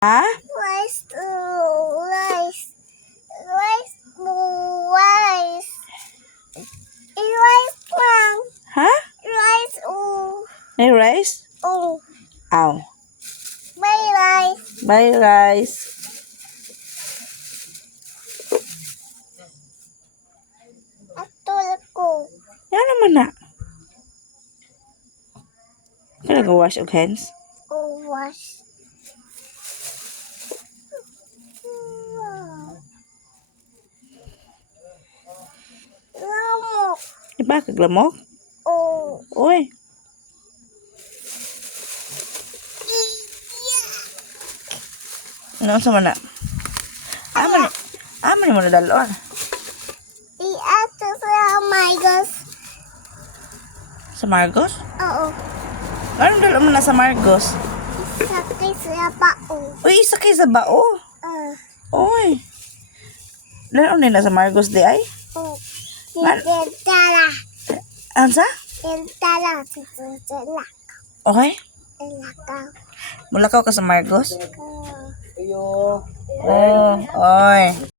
Ha? Rice, rice, rice, rice. Rice lang. Ha? Rice, May rice? Aw. may rice. May rice. Atul ko. Yan naman na. Kaya nag-wash og hands? Wash. Lamok. Diba kaglamok? Uy. Ano sa mana? Aman mo na dalon. Iato sa Margos. Sa Margos? Oo. Anong dalon mo na sa Margos? Sakay sa pao. Uy, isa kayo sa bao. Uy. Dalon na sa Margos di ay? Tintala. Ansa? Tintala. Tintala. Okay? Ilakaw. Mulakaw ka sa Margos? Uh, Oh, oy.